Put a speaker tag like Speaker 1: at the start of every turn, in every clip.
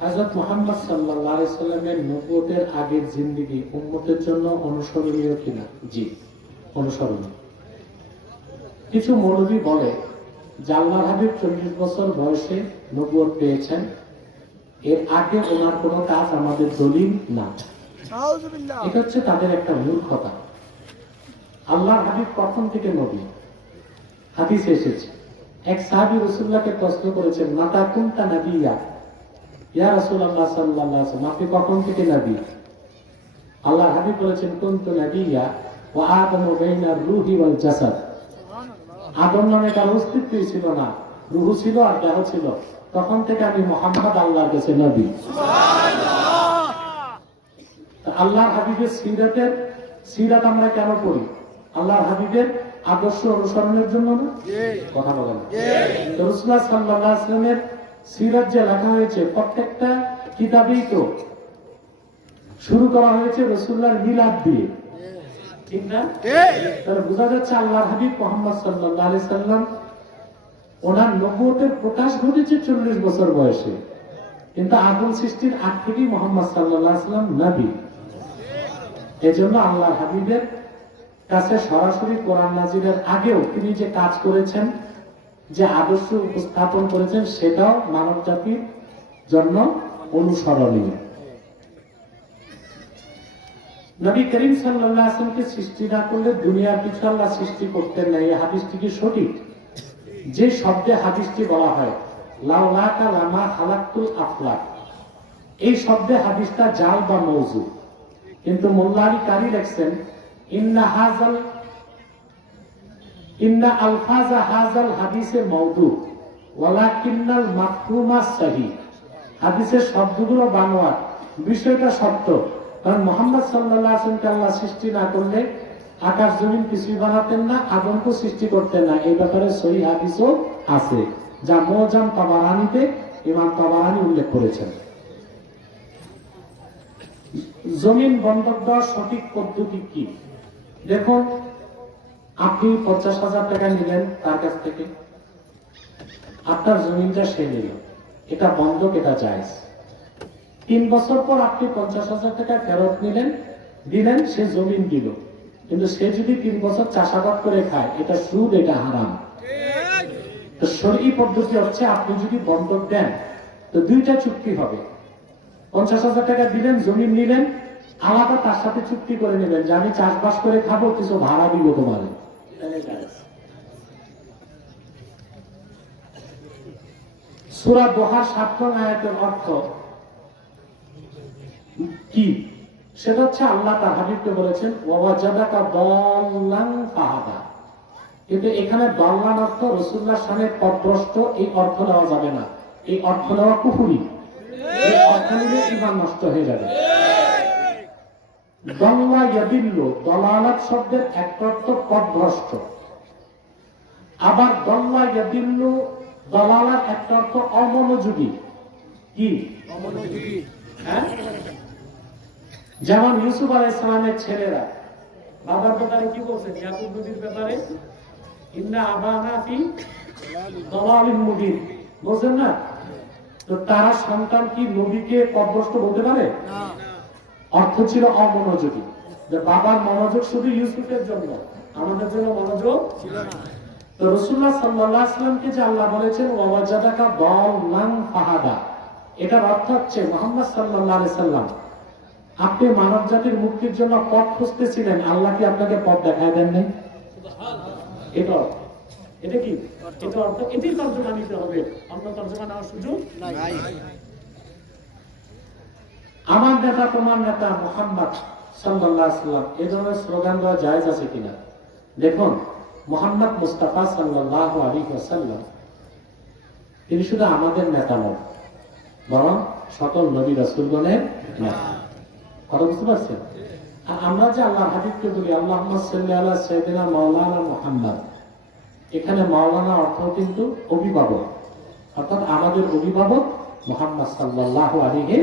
Speaker 1: হযরত মুহাম্মদ সাল্লাল্লাহু আলাইহি সাল্লামের নবুয়তের আগের জিন্দেগি উম্মতের জন্য অনুসরণীয় কিনা? জি অনুসরণীয়। কিছু মৌলবী বলে আল্লাহর হাবিব চল্লিশ বছর বয়সে নবুয়ত পেয়েছেন এর আগে ওনার কোনো কাজ আমাদের দলিল না। এটা হচ্ছে তাদের একটা মূর্খতা। আল্লাহর হাবিব কখন থেকে নবী। হাদিসে এসেছে। এক সাহাবী রসুল্লাহকে প্রশ্ন করেছেন মাতা কুনতা নাবিয়া? ইয়া রাসূলুল্লাহ সাল্লাল্লাহু আলাইহি ওয়াসাল্লাম আপনি কখন থেকে নবী? আল্লাহর হাবিব বলেছেন কুনতু নাবিয়া ওয়া আদামু বাইনার রূহি ওয়াল জাসাদ। আদম নামে অস্তিত্বই ছিল না রুহু ছিল আর দেহ ছিল। তখন থেকে আমি মোহাম্মদ আল্লাহর কাছে নবী। আল্লাহর হাবিবের সিরাতের সিরাত আমরা কেন পড়ি? আল্লাহর হাবিবের আদর্শ অনুসরণের জন্য না? কথা বলেন। রসুল্লাহ সাল্লাহ আসলামের সিরাত যে লেখা হয়েছে, প্রত্যেকটা কিতাবেই তো শুরু করা হয়েছে মিলাদ দিয়ে। ঠিক না? বোঝা যাচ্ছে হাবিব মোহাম্মদ সাল্লাহ সাল্লাম ওনার প্রকাশ ঘটেছে চল্লিশ বছর বয়সে। কিন্তু আদম সৃষ্টির আগ থেকেই মোহাম্মদ সাল্লাহ সাল্লাম নবী। এজন্য আল্লাহ হাবিবের কাছে সরাসরি কোরআন নাজিরের আগেও তিনি যে কাজ করেছেন যে আদর্শ উপস্থাপন করেছেন, সেটাও মানব জাতির জন্য অনুসরণীয়। নবী করিম সাল্লাল্লাহু আলাইহি ওয়াসাল্লামকে সৃষ্টি না করলে দুনিয়ার কিছু আল্লাহ সৃষ্টি করতেন না। এই হাদিসটি কি সঠিক? যে শব্দে হাদিসটি বলা হয় লাউলাকা লামা খালাক্তুল আফলাক এই শব্দে হাদিসটা জাল বা মৌজু। কিন্তু মোল্লারি কারি লেখছেন, ইন্না হাজাল ইন্না আলফাজা হাজাল মৌদু মাফহুমা সহি হাদিসের শব্দগুলো বানোয়ার বিষয়টা সত্য কারণ মোহাম্মদ আল্লাহ সৃষ্টি না করলে আকাশ জমিন বানাতেন না সৃষ্টি করতেন না। এই ব্যাপারে সহি হাদিসও আছে। যা মোজাম তাবারানিতে ইমাম তাবারানি উল্লেখ করেছেন। জমিন বন্ধক দেওয়ার সঠিক পদ্ধতি কি? দেখুন আপনি পঞ্চাশ হাজার টাকা নিলেন তার কাছ থেকে। আপনার জমিনটা সে নিল। এটা বন্ধক, এটা জায়জ। তিন বছর পর আপনি পঞ্চাশ হাজার টাকা ফেরত নিলেন, দিলেন, সে জমিন দিল। কিন্তু সে যদি তিন বছর চাষাবাদ করে খায়, এটা সুদ, এটা হারাম। তো সরকারি পদ্ধতি হচ্ছে, আপনি যদি বন্ধক দেন, তো দুইটা চুক্তি হবে। পঞ্চাশ হাজার টাকা দিলেন জমি নিলেন, আলাদা তার সাথে চুক্তি করে নেবেন যে আমি চাষবাস করে খাব, কিছু ভাড়া দিব তোমার সুরা দোহার সাত আয়াতের অর্থ কি? সেটা হচ্ছে আল্লাহ তার হাবিবকে বলেছেন কিন্তু এখানে দল্লান অর্থ রসুল্লাহ সামনে পদভ্রষ্ট, এই অর্থ নেওয়া যাবে না। এই অর্থ নেওয়া কুফুরি। এই অর্থ নিলে ইমান নষ্ট হয়ে যাবে। দল্লা ইয়াদিল্ল দলালাত শব্দের একটা অর্থ আবার দল্লা ইয়াদিল্ল দলালাত একটা অর্থ অমনোযোগী। কি? হ্যাঁ? যেমন ইউসুফ আলাই ইসলামের ছেলেরা। বাবার ব্যাপারে কি বলছেন ইয়াকুব নবীর ব্যাপারে? ইন্না আবানা ফি দলালিন মুবিন। বলছেন না? তো তারা সন্তান কি নবীকে পদভ্রষ্ট বলতে পারে? অর্থ ছিল অমনোযোগী। যে বাবার মনোযোগ শুধু ইউসুফের জন্য আমাদের জন্য মনোযোগ ছিল না। তো রসুল্লাহ সাল্লাহ আসলামকে যে আল্লাহ বলেছেন ওয়াজাদাকা দল নাং ফাহাদা এটার অর্থ হচ্ছে মোহাম্মদ সাল্লাহ সাল্লাম আপনি মানব জাতির মুক্তির জন্য পথ খুঁজতেছিলেন আল্লাহ কি আপনাকে পথ দেখায় দেন নাই? এটা অর্থ। এটা কি? এটা অর্থ। এটি তর্জমা নিতে হবে। অন্য তর্জমা নেওয়ার সুযোগ আমার নেতা, তোমার নেতা মোহাম্মদ সাল্লাহ সাল্লাম এই ধরনের স্লোগান দেওয়া জায়েজ আছে কিনা? দেখুন, মোহাম্মদ মুস্তাফা সাল্লাহ আলী ওয়াসাল্লাম, তিনি শুধু আমাদের নেতা নন, বরং সকল নবী রসুলগণের নেতা। কথা বুঝতে পারছেন? আর আমরা যে আল্লাহ হাবিবকে বলি আল্লাহ সাল্লাহ সৈদিনা মাওলানা মোহাম্মদ, এখানে মাওলানা অর্থ কিন্তু অভিভাবক, অর্থাৎ আমাদের অভিভাবক মোহাম্মদ সাল্লাহ আলীহে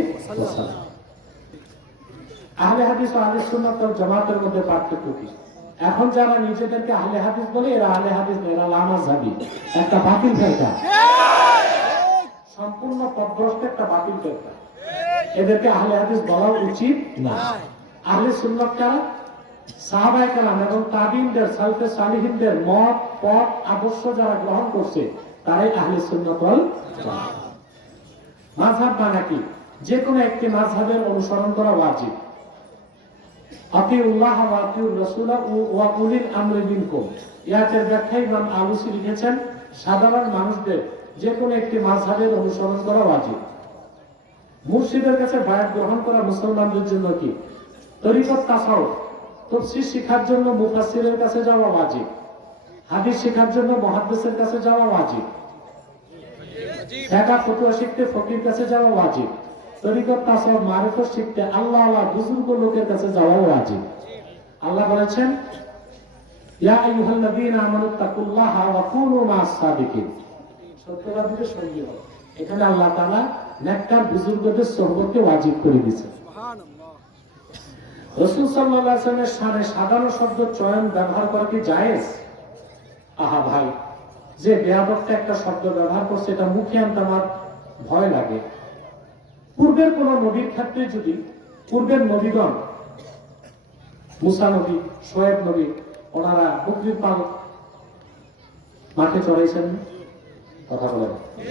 Speaker 1: আহলে হাদিস ও আহলে সুন্নাত জামাতের মধ্যে পার্থক্য কি? এখন যারা নিজেদেরকে আহলে হাদিস বলে, এরা আহলে হাদিস এরা লামাজ হাবি একটা বাতিল ফেরকা। সম্পূর্ণ পদভ্রষ্ট একটা বাতিল ফেরকা। এদেরকে আহলে হাদিস বলা উচিত না। আহলে সুন্নাত কারা? সাহাবায়ে কালাম এবং তাবিনদের, সালফে সালিহিনদের মত, পথ, আদর্শ যারা গ্রহণ করছে, তারাই আহলে সুন্নাত ওয়াল জামাত। মাযহাব মানে কি? যে কোনো একটি মাযহাবের অনুসরণ করা ওয়াজিব। আতিউল্লাহ সাধারণ মানুষদের যে কোনো একটি অনুসরণ করা মুর্শিদের কাছে বায়াত গ্রহণ করা মুসলমানদের জন্য কি? তরিকত শেখার জন্য কাছে যাওয়া হাদিস শেখার জন্য মুহাদ্দিসের কাছে যাওয়া ওয়াজিব। শিখতে ফকির কাছে যাওয়া ওয়াজিব। তরিকত তাসাউফ মারিফত শিখতে আল্লাহ আল্লাহ বুজুর্গ লোকের কাছে যাওয়া ওয়াজিব। আল্লাহ বলেছেন ইয়া আইয়ুহাল্লাযীনা আমানু তাকুল্লাহা ওয়া কুনু মা'আস সাদিকিন। সত্যবাদীদের সঙ্গী হও এখানে আল্লাহ তাআলা নেককার বুজুর্গদের সোহবতকে ওয়াজিব করে দিয়েছেন। রসুল সাল্লাল্লাহু আলাইহি ওয়াসাল্লামের সাধারণ শব্দ চয়ন ব্যবহার করা কি জায়েজ? আহা ভাই যে বেয়াদবটা একটা শব্দ ব্যবহার করছে এটা মুখে আনতে আমার ভয় লাগে। পূর্বের কোন নবীর ক্ষেত্রে যদি পূর্বের নবীগণ, মুসা নবী সোয়েব নবী, ওনারা বকরির পাল মাঠে চড়াইছেন, কথা বলেন।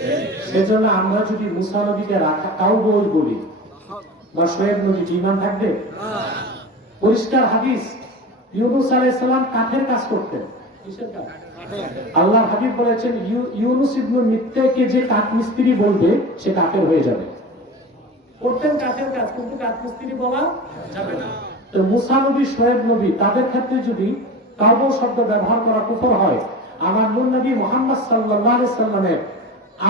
Speaker 1: সেজন্য আমরা যদি মুসা নবীকে রাখা কাউ বই বলি, বা সোয়েব নবী ইমান থাকবে, পরিষ্কার হাদিস, ইউনুস আলাইহিস সালাম কাঠের কাজ করতেন। আল্লাহ হাবিব বলেছেন, ইউ- ইউনুস ইবনু মিত্তাকে যে কাঠ মিস্ত্রি বলবে, সে কাঠের হয়ে যাবে। করতেন কাঠের কাজ, কিন্তু কাঠ মিস্ত্রি বলা যাবে না। মুসা নবী সোয়েব নবী, তাদের ক্ষেত্রে যদি কাবো শব্দ ব্যবহার করা কুফর হয় আমার নূর নবী মোহাম্মদ আলাইহি সাল্লামের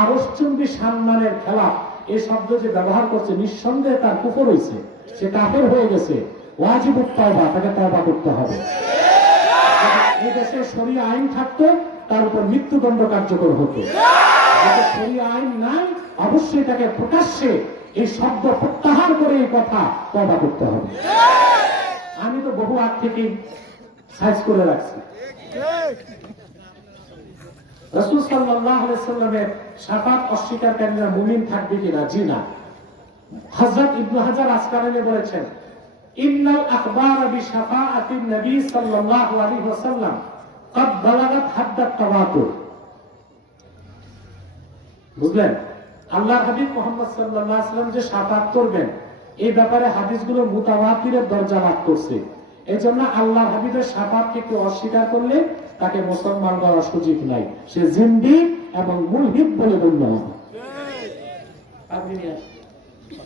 Speaker 1: আরশচুম্বী সম্মানের খেলাফ এই শব্দ যে ব্যবহার করছে, নিঃসন্দেহে তার কুফর হয়েছে সে কাফের হয়ে গেছে। ওয়াজিব তওবা, তাকে তওবা করতে হবে। এই দেশে শরীয় আইন থাকতো, তার উপর মৃত্যুদণ্ড কার্যকর হতো। শরীয় আইন নাই, অবশ্যই তাকে প্রকাশ্যে এই শব্দ প্রত্যাহার করে এই কথা তবা করতে হবে। আমি তো বহু আগ থেকে সাইজ করে রাখছি। রসুল সাল্লামের অস্বীকারীরা মুমিন থাকবে কিনা? জি না। হজরত ইবনু হাজার বলেছেন, ইন্নাল আখবার বি আতিম নবী সাল্লাল্লাহু আলাইহি ওয়াসাল্লাম কদ বালাগাত বুঝলেন? আল্লাহ হাবিব মোহাম্মদ সাল্লাম যে সাফাত করবেন, এই ব্যাপারে হাদিসগুলো মুতাবাতিরের দরজা লাভ করছে। এই জন্য আল্লাহ হাবিবের সাফাতকে কেউ অস্বীকার করলে তাকে মুসলমান করার সুযোগ নাই। সে জিন্দি এবং মুলহিদ বলে গণ্য হবে।